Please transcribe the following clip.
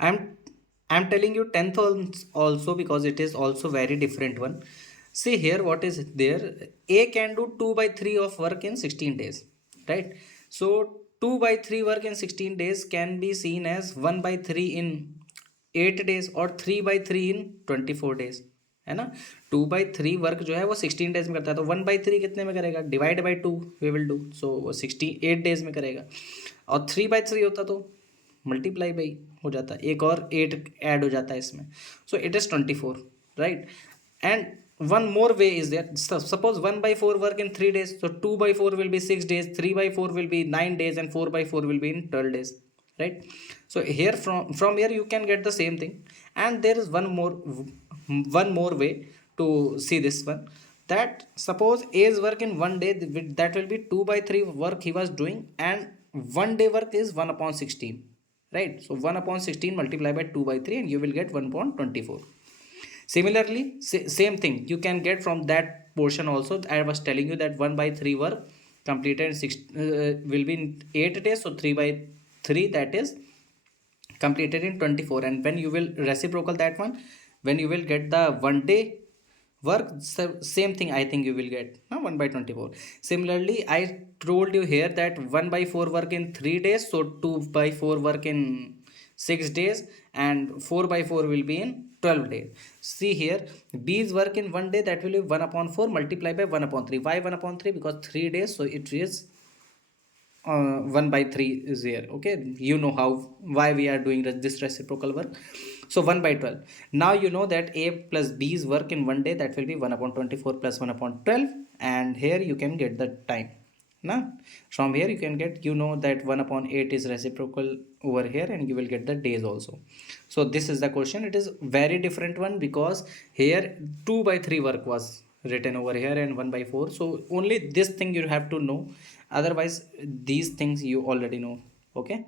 I'm I'm telling you 10th also because it is also very different one. See here what is there. A can do 2 by 3 of work in 16 days, right? So 2 by 3 work in 16 days can be seen as 1 by 3 in 8 days or 3 by 3 in 24 days, है ना। 2 by 3 work जो है वो 16 days में करता है, तो 1 by 3 कितने में करेगा, divide by 2 we will do, so वो 68 डेज में करेगा। और 3 by 3 होता तो मल्टीप्लाई बाई हो जाता, एक और 8 ऐड हो जाता है इसमें, so it is 24, right. And one more way is there. Suppose 1 by 4 work in 3 days, so 2 by 4 will be 6 days, 3 by 4 will be 9 days, and 4 by 4 will be in 12 days, right? So here from here you can get the same thing. And there is one more way to see this one, that suppose A's work in 1 day, that will be 2 by 3 work he was doing, and 1 day work is 1 upon 16, right? So 1 upon 16 multiply by 2 by 3 and you will get 1 upon 24. Similarly, same thing you can get from that portion also. I was telling you that 1 by 3 were completed in 6 will be in 8 days, so 3 by 3 that is completed in 24. And when you will reciprocal that one, when you will get the 1 day work, same thing I think you will get, no, 1 by 24. Similarly, I told you here that 1 by 4 work in 3 days, so 2 by 4 work in 6 days, and 4 by 4 will be in 12 days. See here, B's work in 1 day, that will be 1 upon 4 multiplied by 1 upon 3. Why 1 upon 3? Because 3 days, so it is 1 by 3 is here. Okay, you know how, why we are doing this reciprocal work. So 1 by 12. Now you know that A plus B's work in 1 day, that will be 1 upon 24 plus 1 upon 12, and here you can get the time. Now from here you can get, you know that 1 upon 8 is reciprocal over here, and you will get the days also. So this is the question. It is very different one because here 2 by 3 work was written over here and 1 by 4. So only this thing you have to know, otherwise these things you already know. Okay.